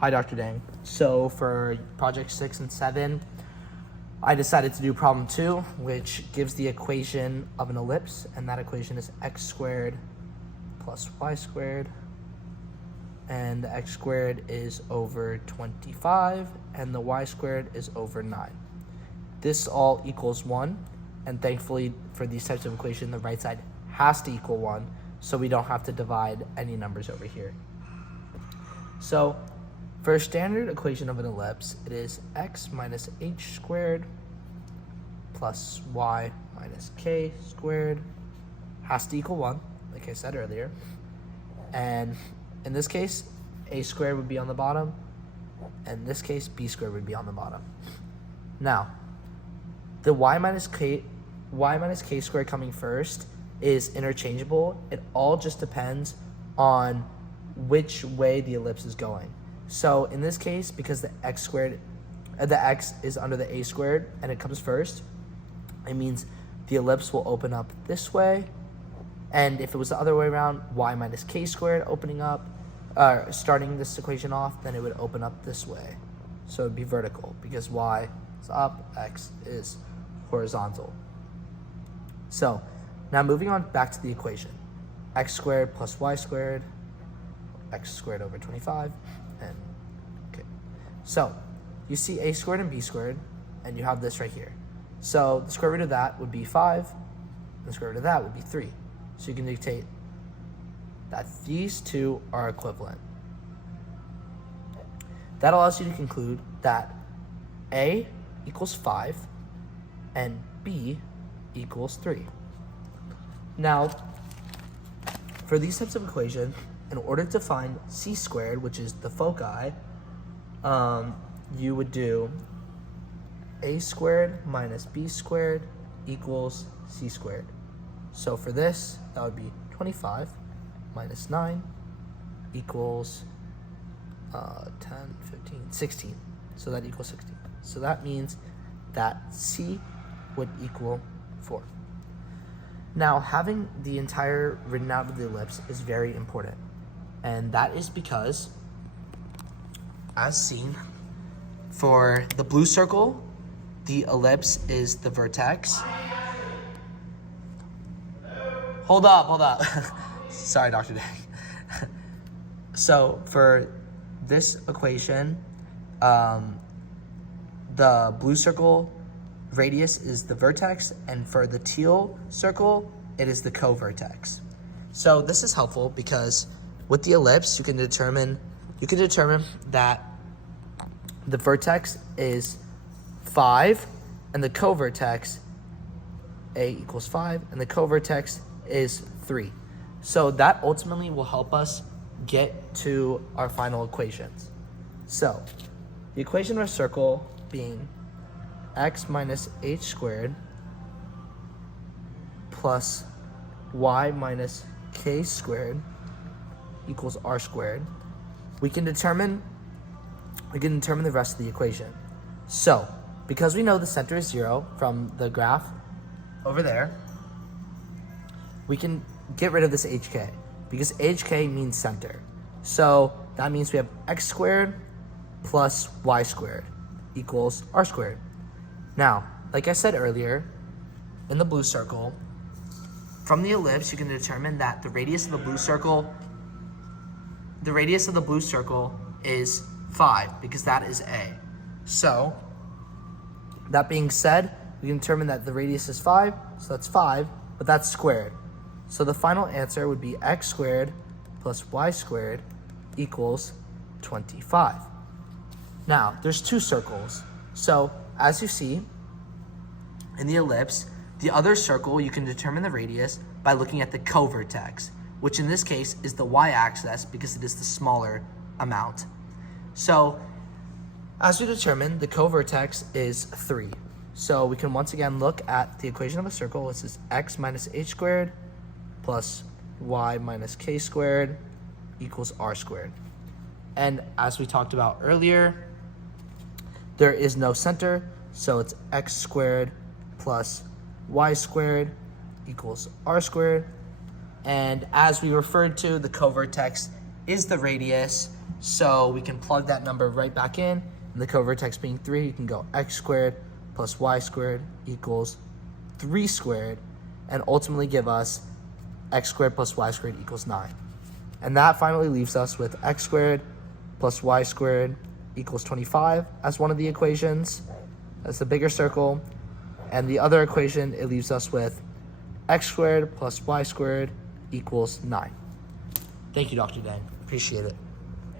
Hi, Dr. Dang. So for project 6 and 7, I decided to do problem 2, which gives the equation of an ellipse, and that equation is x squared plus y squared, and the x squared is over 25, and the y squared is over 9. This all equals 1, and thankfully for these types of equations, the right side has to equal 1, so we don't have to divide any numbers over here. So for a standard equation of an ellipse, it is x minus h squared plus y minus k squared has to equal 1, like I said earlier. And in this case, a squared would be on the bottom, and in this case, b squared would be on the bottom. Now, the y minus k squared coming first is interchangeable. It all just depends on which way the ellipse is going. So in this case, because the x is under the a squared and it comes first, it means the ellipse will open up this way. And if it was the other way around, y minus k squared opening up, starting this equation off, then it would open up this way. So it would be vertical because y is up, x is horizontal. So now moving on back to the equation, x squared plus y squared, x squared over 25, and okay. So you see a squared and b squared, and you have this right here. So the square root of that would be 5, and the square root of that would be 3. So you can dictate that these two are equivalent. That allows you to conclude that a equals 5 and b equals 3. Now, for these types of equations, in order to find c squared, which is the foci, you would do a squared minus b squared equals c squared. So for this, that would be 25 minus 9 equals 10, 15, 16. So that equals 16. So that means that c would equal 4. Now, having the entire written out of the ellipse is very important. And that is because, as seen, for the blue circle, the ellipse is the vertex. Hold up. Sorry, Dr. Day. So for this equation, the blue circle radius is the vertex, and for the teal circle, it is the co-vertex. So this is helpful because with the ellipse, you can determine that the vertex is 5, and the co-vertex, a equals 5, and the co-vertex is 3. So that ultimately will help us get to our final equations. So the equation of a circle being x minus h squared plus y minus k squared equals r squared. We can determine the rest of the equation. So because we know the center is 0 from the graph over there, we can get rid of this hk because hk means center. So that means we have x squared plus y squared equals r squared. Now, like I said earlier, in the blue circle, from the ellipse, you can determine that the radius of the blue circle is 5 because that is a. So that being said, we can determine that the radius is 5, so that's 5, but that's squared. So the final answer would be x squared plus y squared equals 25. Now, there's two circles. So as you see in the ellipse, the other circle, you can determine the radius by looking at the co-vertex, which in this case is the y-axis because it is the smaller amount. So as we determined, the co-vertex is 3. So we can once again look at the equation of a circle, which is x minus h squared plus y minus k squared equals r squared. And as we talked about earlier, there is no center, so it's x squared plus y squared equals r squared. And as we referred to, the co-vertex is the radius. So we can plug that number right back in. And the covertex being 3, you can go x squared plus y squared equals 3 squared, and ultimately give us x squared plus y squared equals 9. And that finally leaves us with x squared plus y squared equals 25 as one of the equations. That's the bigger circle. And the other equation, it leaves us with x squared plus y squared equals 9. Thank you, Dr. Dang. Appreciate it.